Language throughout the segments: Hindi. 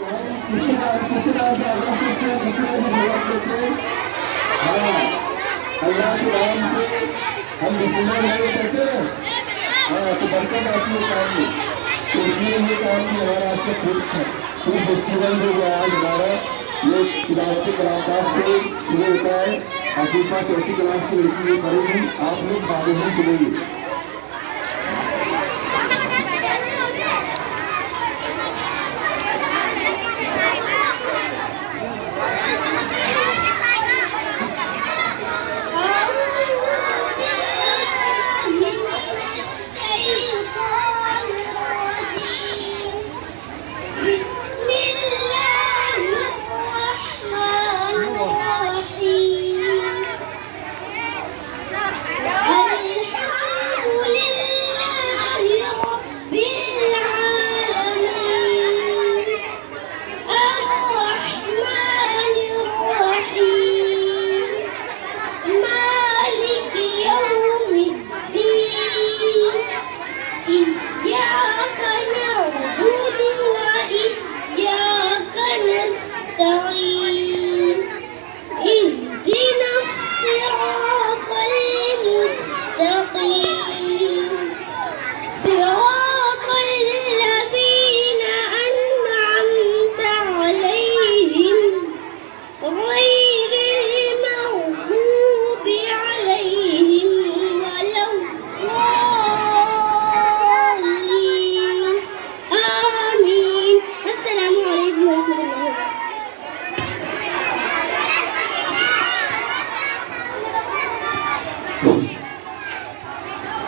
किसी तरह से अल्लाह के जवाब देते। हाँ, अल्लाह के नाम से हम मुसलमान नहीं करते। हाँ, तो बरकत आती है काम में। तो इसलिए ये काम की हमारा आज का फूड फेस्टिवल जो आज हमारा ये किताब के कलाकार से शुरू होता है। आशीफा चौथी क्लास की लड़की ये करेगी, आप लोग बाद में सुनेंगे।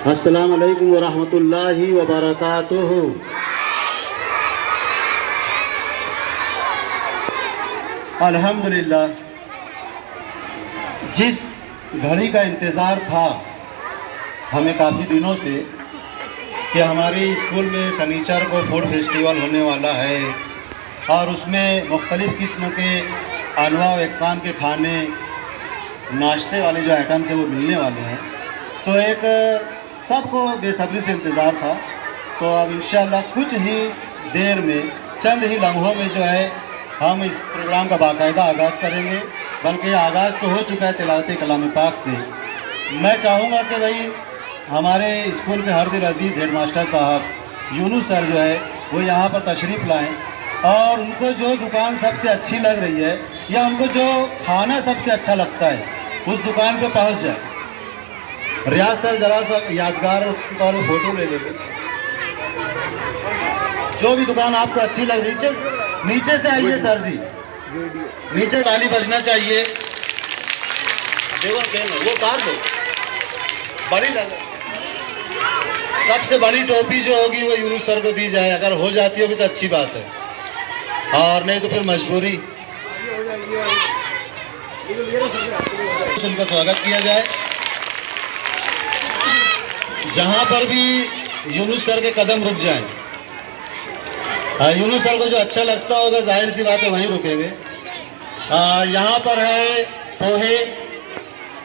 अस्सलाम वालेकुम व रहमतुल्लाहि व बरकातुहू। अल्हम्दुलिल्लाह, जिस घड़ी का इंतज़ार था हमें काफ़ी दिनों से कि हमारे स्कूल में शनिचर को फूड फेस्टिवल होने वाला है और उसमें मुख्तलिफ़ किस्म के अनवा व अक़साम के खाने नाश्ते वाले जो आइटम्स हैं वो मिलने वाले हैं। तो एक सबको बेसब्री से इंतज़ार था। तो अब इंशाअल्लाह कुछ ही देर में, चंद ही लम्हों में जो है हम इस प्रोग्राम का बाकायदा आगाज़ करेंगे। बल्कि आगाज़ तो हो चुका है तिलावत कलाम पाक से। मैं चाहूँगा कि भाई हमारे स्कूल के हरदिल अजीज़ हेड मास्टर साहब यूनुस सर जो है वो यहाँ पर तशरीफ़ लाएँ और उनको जो दुकान सबसे अच्छी लग रही है या उनको जो खाना सबसे अच्छा लगता है उस दुकान पे पहुँच जाए। रियाज सर जरा सा यादगार और फोटो ले लेंगे। जो भी दुकान आपको अच्छी लग रही है नीचे से आइए सर जी, नीचे ताली बजना चाहिए। देखो वो कार दो बड़ी लग, सबसे बड़ी टोपी जो होगी वो यूनुस सर को दी जाए। अगर हो जाती होगी तो अच्छी बात है, और नहीं तो फिर मजबूरी उनका स्वागत किया जाए। जहाँ पर भी यूनुस सर के कदम रुक जाएं, यूनुस सर को जो अच्छा लगता होगा जाहिर सी बात है वहीं रुकेंगे। यहाँ पर है पोहे,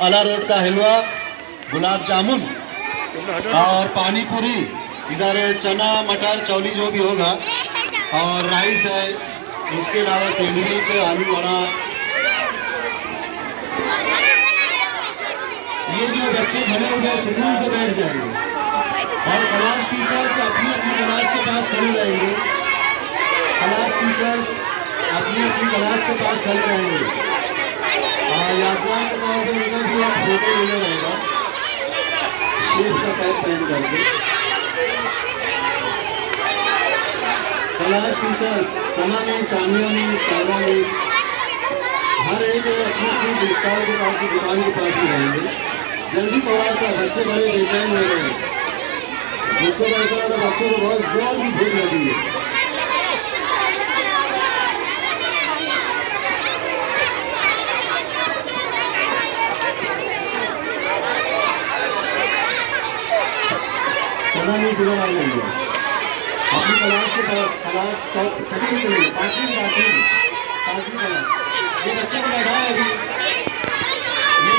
अला रोड का हलवा, गुलाब जामुन और पानी पूरी, इधर चना मटर चौली जो भी होगा और राइस है। इसके अलावा सैंडविच, आलू वड़ा। ये जो बच्चे खड़े हुए हैं सुकून से बैठ जाएंगे और क्लास टीचर्स अपनी अपनी क्लास के पास खड़े रहेंगे। क्लास टीचर्स अपनी अपनी क्लास के पास खड़े रहेंगे और यादगार के तौर पर उनका भी आप फोटो लेना रहेगा शेफ का पैक पहन करके। क्लास टीचर्स सना में, सानिया में, सारा में, हर एक अपनी अपनी दोस्ताओं के पास दुकान के पास ही रहेंगे। जल्दी थोड़ा सा, बच्चे बड़े बेचैन हो रहे हैं। मुझको ऐसा लगा बच्चों को बहुत जोर की भूख लगी है। चना नहीं सुबह आ जाएंगे अपनी क्लास के पास, क्लास छठी से पाँचवीं क्लास ये बच्चे को बैठा है अभी